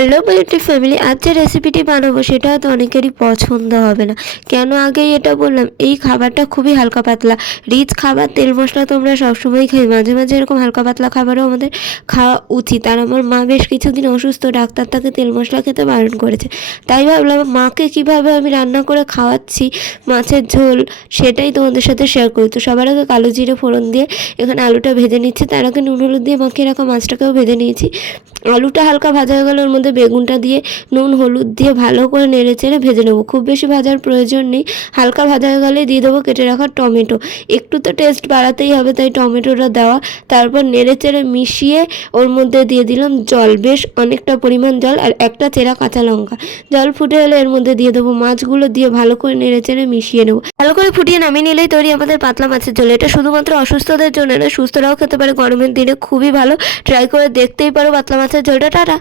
Hello beauty family, আজ যে রেসিপিটি বানাবো সেটা হয়তো অনেকেরই পছন্দ হবে না। কেন আগেই এটা বললাম, এই খাবারটা খুবই হালকা পাতলা। রিচ খাবার, তেল মশলা তো আমরা সবসময়ই খাই, মাঝে মাঝে এরকম হালকা পাতলা খাবারও আমাদের খাওয়া উচিত। আর আমার মা বেশ কিছুদিন অসুস্থ, ডাক্তার তাকে তেল মশলা খেতে বারণ করেছে। তাই ভাবলাম মাকে কীভাবে আমি রান্না করে খাওয়াচ্ছি মাছের ঝোল, সেটাই তোমাদের সাথে শেয়ার করি। তো সবার আগে কালো জিরে ফোড়ন দিয়ে এখানে আলুটা ভেজে নিচ্ছি, তার আগে নুন হলুদ দিয়ে মাখিয়ে রাখা মাছটাকেও ভেজে নিয়েছি। আলুটা হালকা ভাজা হয়ে গেলে ওর মধ্যে বেগুনটা দিয়ে নুন হলুদ দিয়ে ভালো করে নেড়ে চেড়ে ভেজে নেবো। খুব বেশি ভাজার প্রয়োজন নেই, হালকা ভাজা হয়ে গেলেই দিয়ে দেবো কেটে রাখা টমেটো। একটু তো টেস্ট বাড়াতেই হবে, তাই টমেটোটা দেওয়া। তারপর নেড়ে চেড়ে মিশিয়ে ওর মধ্যে দিয়ে দিলাম জল, বেশ অনেকটা পরিমাণ জল, আর একটা চেরা কাঁচা লঙ্কা। জল ফুটে এলে এর মধ্যে দিয়ে দেবো মাছগুলো, দিয়ে ভালো করে নেড়ে চেড়ে মিশিয়ে নেবো। ভালো করে ফুটিয়ে নামিয়ে নিলেই তৈরি আমাদের পাতলা মাছের ঝোল। এটা শুধুমাত্র অসুস্থদের জন্য না, সুস্থরাও খেতে পারে, গরমের দিনে খুবই ভালো। ট্রাই করে দেখতেই পারো পাতলা মাছের ঝোলটা। টাটা।